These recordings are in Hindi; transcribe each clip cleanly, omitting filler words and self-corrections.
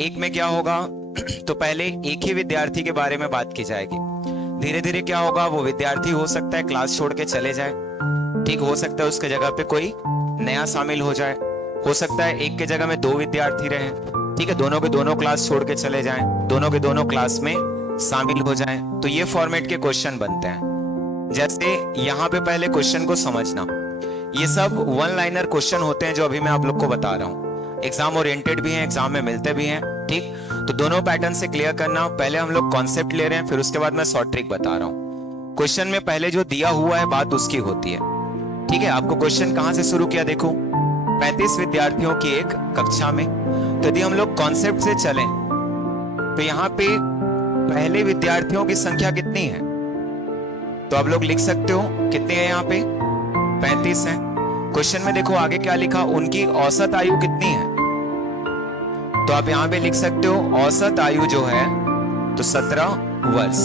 एक में क्या होगा तो पहले एक ही विद्यार्थी के बारे में बात की जाएगी। धीरे धीरे क्या होगा, वो विद्यार्थी हो सकता है क्लास छोड़ के चले जाए, ठीक, हो सकता है उसके जगह पे कोई नया शामिल हो जाए, हो सकता है एक के जगह में दो विद्यार्थी रहे, ठीक है, दोनों के दोनों क्लास छोड़ के चले जाएं, दोनों के दोनों क्लास में शामिल हो जाएं। तो ये फॉर्मेट के क्वेश्चन बनते हैं। जैसे यहाँ पे पहले क्वेश्चन को समझना, ये सब वन लाइनर क्वेश्चन होते हैं जो अभी मैं आप लोग को बता रहा हूँ। एग्जाम ओरिएंटेड भी हैं, एग्जाम में मिलते भी हैं, ठीक। तो दोनों पैटर्न से क्लियर करना। पहले हम लोग कॉन्सेप्ट ले रहे हैं, फिर उसके बाद मैं शॉर्ट ट्रिक बता रहा हूँ। क्वेश्चन में पहले जो दिया हुआ है बात उसकी होती है, ठीक है। आपको क्वेश्चन कहां से शुरू किया, देखो 35 विद्यार्थियों की एक कक्षा में। तो यदि हम लोग कॉन्सेप्ट से चलें तो यहाँ पे पहले विद्यार्थियों की संख्या कितनी है, तो आप लोग लिख सकते हो कितने हैं, यहाँ पे 35 है। क्वेश्चन में देखो आगे क्या लिखा, उनकी औसत आयु कितनी है, तो आप यहाँ पे लिख सकते हो औसत आयु जो है तो 17 वर्ष।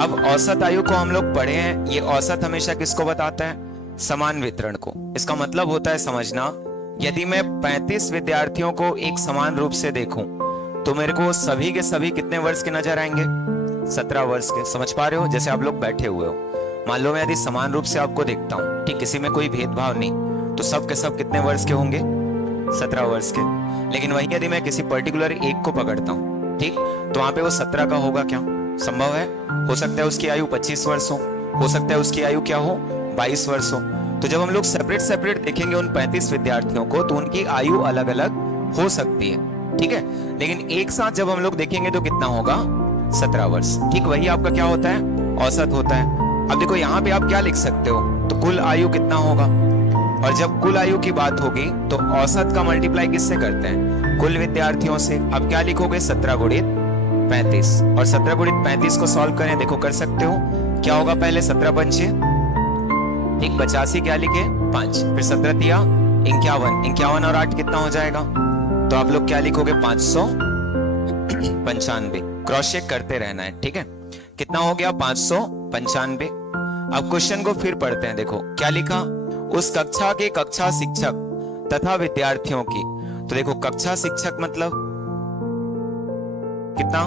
अब औसत आयु को हम लोग पढ़े हैं, ये औसत हमेशा किसको बताता है, समान वितरण को। इसका मतलब होता है समझना, यदि मैं 35 विद्यार्थियों को एक समान रूप से देखूं तो मेरे को सभी के सभी कितने वर्ष के नजर आएंगे, 17 वर्ष के। समझ पा रहे हो, जैसे आप लोग बैठे हुए हो, मान लो मैं यदि समान रूप से आपको देखता हूं, ठीक, किसी में कोई भेदभाव नहीं, तो सब के सब कितने वर्ष के होंगे, 17 वर्ष के। लेकिन वहीं यदि मैं किसी पर्टिकुलर एक को पकड़ता हूं, ठीक, तो वहां पे वो 17 का होगा क्या, संभव है, हो सकता है उसकी आयु 25 वर्ष हो सकता है उसकी आयु क्या हो, 22 वर्ष हो। तो जब हम लोग सेपरेट सेपरेट देखेंगे उन 35 विद्यार्थियों को तो उनकी आयु अलग अलग हो सकती है, ठीक है। लेकिन एक साथ जब हम लोग देखेंगे तो कितना होगा, 17 वर्ष, ठीक। वही आपका क्या होता है, औसत होता है। अब देखो यहाँ पे आप क्या लिख सकते हो, तो कुल आयु कितना होगा, और जब कुल आयु की बात होगी तो औसत का मल्टीप्लाई किससे करते हैं, कुल विद्यार्थियों से। अब क्या लिखोगे, 17 गुणित 35, और 17 गुणित 35 को सॉल्व करें, देखो कर सकते हो, क्या होगा, पहले 17 पंचे, ठीक, 85, क्या लिखे 5, फिर 17 तिया 51, 51 और 8 कितना हो जाएगा, तो आप लोग क्या लिखोगे, 595। क्रॉस चेक करते रहना है, ठीक है। कितना हो गया, 595। अब क्वेश्चन को फिर पढ़ते हैं, देखो क्या लिखा, उस कक्षा के कक्षा शिक्षक तथा विद्यार्थियों की। तो देखो कक्षा शिक्षक मतलब कितना,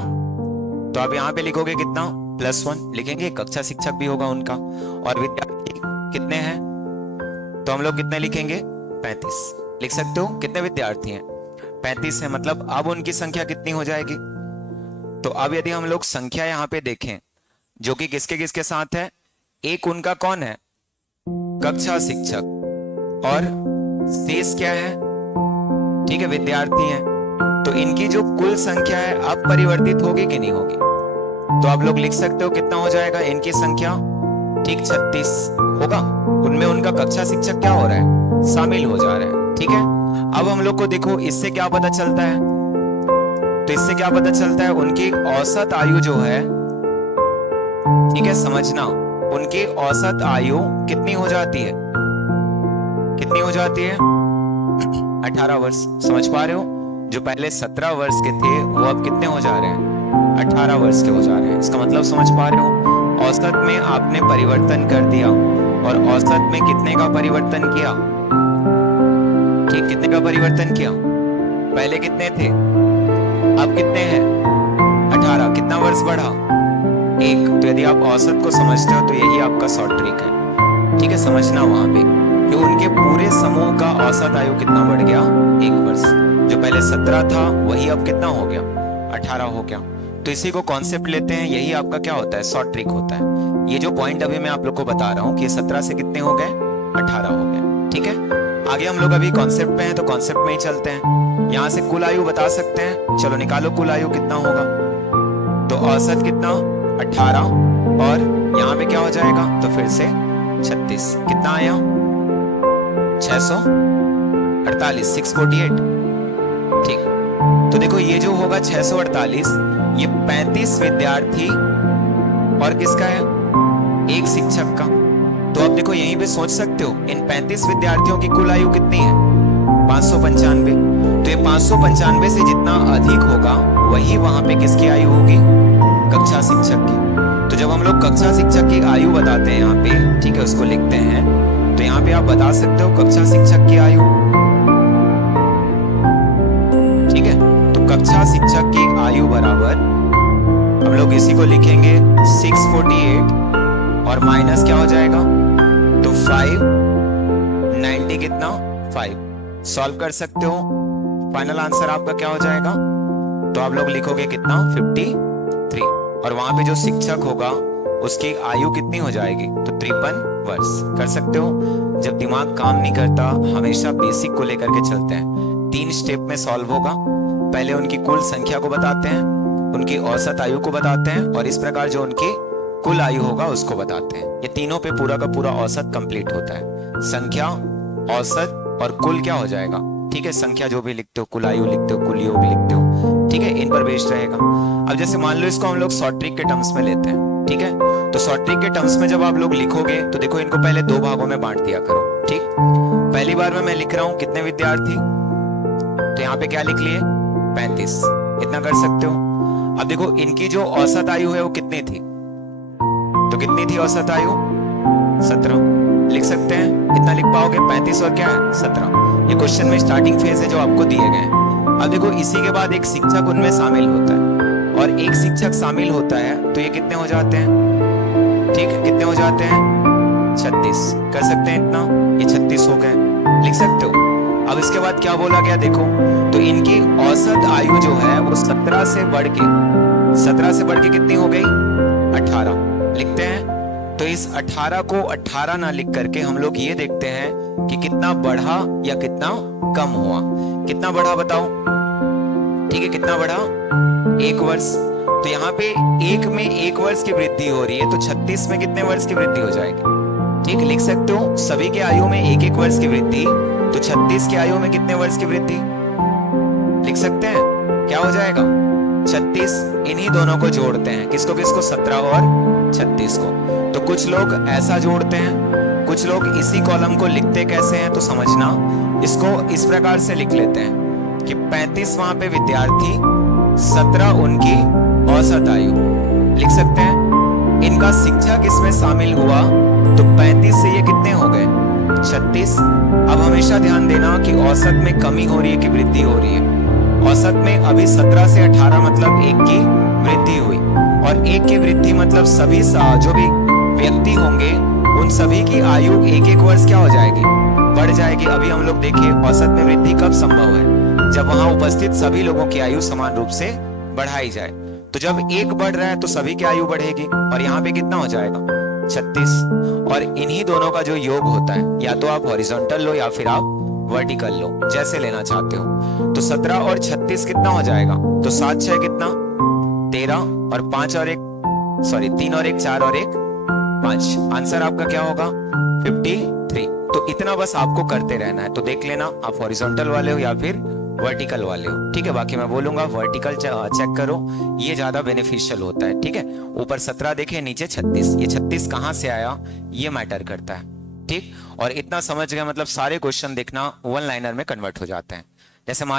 तो आप यहां पे लिखोगे कितना, +1 लिखेंगे, कक्षा शिक्षक भी होगा उनका। और विद्यार्थी कितने हैं, तो हम लोग कितने लिखेंगे, 35 लिख सकते हो। कितने विद्यार्थी हैं, 35 है, मतलब अब उनकी संख्या कितनी हो जाएगी। तो अब यदि हम लोग संख्या यहां पे देखें जो कि किसके किसके साथ है, एक उनका कौन है, कक्षा शिक्षक, और शेष क्या है, ठीक है, विद्यार्थी हैं। तो इनकी जो कुल संख्या है अब परिवर्तित होगी कि नहीं होगी, तो आप लोग लिख सकते हो कितना हो जाएगा इनकी संख्या, ठीक, 36 होगा। उनमें उनका कक्षा शिक्षक क्या हो रहा है, शामिल हो जा रहा है, ठीक है। अब हम लोग को देखो इससे क्या पता चलता है, तो इससे क्या पता चलता है, उनकी औसत आयु जो है, ठीक है, समझना, उनकी औसत आयु कितनी हो जाती है, कितनी हो जाती है, 18 वर्ष। समझ पा रहे हो, जो पहले 17 वर्ष के थे वो अब कितने हो जा रहे हैं, 18 वर्ष के हो जा रहे हैं। इसका मतलब समझ पा रहे हो, औसत में आपने परिवर्तन कर दिया, और औसत में कितने का परिवर्तन किया, ठीक, कितने का परिवर्तन किया, पहले कितने थे अब कितने हैं, 18, कितना वर्ष बढ़ा, 1। तो यदि आप औसत को समझते हो तो यही आपका शॉर्ट ट्रिक है, ठीक है। समझना वहां पे कि उनके पूरे समूह का औसत आयु कितना बढ़ गया, 1 वर्ष। जो पहले 17 था वही अब कितना हो गया, 18 हो गया। तो इसी को कॉन्सेप्ट लेते हैं, यही आपका क्या होता है, शॉर्ट ट्रिक होता है। ये जो पॉइंट अभी मैं आप लोग को बता रहा हूँ कि 17 से कितने हो गए, 18 हो गए, ठीक है। आगे हम लोग अभी कॉन्सेप्ट पे हैं तो कॉन्सेप्ट में ही चलते हैं। यहाँ से कुल आयु बता सकते हैं, चलो निकालो कुल आयु कितना होगा, तो औसत कितना 18, और यहाँ पे क्या हो जाएगा, तो फिर से 36, कितना आया 648, 648, ठीक। तो देखो ये जो होगा 648, ये 35 विद्यार्थी और किसका है, एक शिक्षक का। तो अब देखो यहीं पे सोच सकते हो इन 35 विद्यार्थियों की कुल आयु कितनी है, 595। तो ये 595 से जितना अधिक होगा वही वहां पे किसकी आयु होगी, कक्षा शिक्षक की। तो जब हम लोग कक्षा शिक्षक की आयु बताते हैं यहाँ पे, ठीक है, उसको लिखते हैं, तो यहाँ पे आप बता सकते हो कक्षा शिक्षक की आयु, ठीक है। तो कक्षा शिक्षक की आयु बराबर, हम लोग इसी को लिखेंगे 648 और माइनस क्या हो जाएगा, तो 5, 90 कितना 5। सॉल्व कर सकते हो, फाइनल आंसर आपका क्या हो जाएगा, तो आप लोग लिखोगे कितना 53, और वहां पे जो शिक्षक होगा उसकी आयु कितनी हो जाएगी, तो 53 वर्ष। कर सकते हो। जब दिमाग काम नहीं करता हमेशा बेसिक को लेकर के चलते हैं। 3 स्टेप में सॉल्व होगा। पहले उनकी कुल संख्या को बताते हैं, उनकी औसत आयु को बताते हैं, और इस प्रकार जो उनकी कुल आयु होगा उसको बताते हैं। ये तीनों पे पूरा का पूरा औसत कंप्लीट होता है। संख्या, औसत और कुल क्या हो जाएगा, ठीक है। संख्या जो भी लिखते हो, कुल आयु लिखते हो, कुल योग लिखते हो, ठीक है, इन पर बेस्ड रहेगा। अब जैसे मान लो इसको हम लोग शॉर्ट ट्रिक के टर्म्स में लेते हैं, ठीक है। तो शॉर्ट ट्रिक के टर्म्स में जब आप लोग लिखोगे तो देखो इनको पहले 2 भागों में बांट दिया करो, ठीक। पहली बार में मैं लिख रहा हूं कितने विद्यार्थी, तो यहाँ पे क्या लिख लिए 35, इतना कर सकते हो। अब देखो इनकी जो औसत आयु है वो कितनी थी, तो कितनी थी औसत आयु, 17 लिख सकते हैं। इतना लिख पाओगे, 35 और क्या है 17। ये क्वेश्चन में स्टार्टिंग फेज है जो आपको दिए गए हैं। अब देखो इसी के बाद एक शिक्षक उनमें शामिल होता है, और एक शिक्षक शामिल होता है तो ये कितने हो जाते हैं, ठीक है, कितने हो जाते हैं 36। कर सकते हैं इतना, ये 36 हो गए, लिख सकते हो। अब इसके बाद क्या बोला गया देखो, तो इनकी औसत आयु जो है वो 17 से बढ़ के कितनी हो गई 18 लिखते हैं। तो इस 18 को 18 ना लिख करके हम लोग ये देखते हैं कि कितना बढ़ा या कितना कम हुआ। कितना बढ़ा बताओ, ठीक है, कितना बढ़ा 1 वर्ष। तो यहाँ पे 1 में 1 वर्ष की वृद्धि हो रही है, तो 36 में कितने वर्ष की वृद्धि हो जाएगी, ठीक, लिख सकते हो। सभी के आयु में 1-1 वर्ष की वृद्धि, तो 36 के आयु में कितने वर्ष की वृद्धि लिख सकते हैं, क्या हो जाएगा 36। इन्हीं दोनों को जोड़ते हैं, किसको किसको, 17 और 36 को। तो कुछ लोग ऐसा जोड़ते हैं, कुछ लोग इसी कॉलम को लिखते कैसे हैं, तो समझना, इसको इस प्रकार से लिख लेते हैं कि 35 वहां पे विद्यार्थी, 17 उनकी औसत आयु, लिख सकते हैं। इनका शिक्षक इसमें शामिल हुआ तो 35 से ये कितने हो गए 36। अब हमेशा ध्यान देना कि औसत में कमी हो रही है कि वृद्धि हो रही है। औसत में अभी 17 से 18 मतलब 1 की वृद्धि हुई, और 1 की वृद्धि मतलब सभी जो भी व्यक्ति होंगे उन सभी की आयु 1-1 वर्ष क्या हो जाएगी, बढ़ जाएगी। अभी हम लोग देखिए औसत में वृद्धि कब संभव है, जब वहां उपस्थित सभी लोगों की आयु समान रूप से बढ़ाई जाए। तो जब 1 बढ़ रहा है तो सभी की आयु बढ़ेगी, और यहाँ पे कितना हो जाएगा 36। और इन्हीं दोनों का जो योग होता है, या तो आप हॉरिजॉन्टल लो या फिर आप वर्टिकल लो, जैसे लेना चाहते हो। तो 17 और 36 कितना हो जाएगा, तो 7-6 कितना 13, और 3 और 1 4 और 1 5। आंसर आपका क्या होगा 53। तो इतना बस आपको करते रहना है। तो देख लेना आप हॉरिजॉन्टल वाले हो या फिर वर्टिकल वाले हो, ठीक है। बाकी मैं बोलूंगा वर्टिकल चेक करो, ये ज्यादा बेनिफिशियल होता है, ठीक है। ऊपर 17 देखे, नीचे 36, ये 36 कहां से आया ये मैटर करता है, ठीक। और इतना समझ गए मतलब सारे क्वेश्चन देखना 1 लाइनर में कन्वर्ट हो जाते हैं। जैसे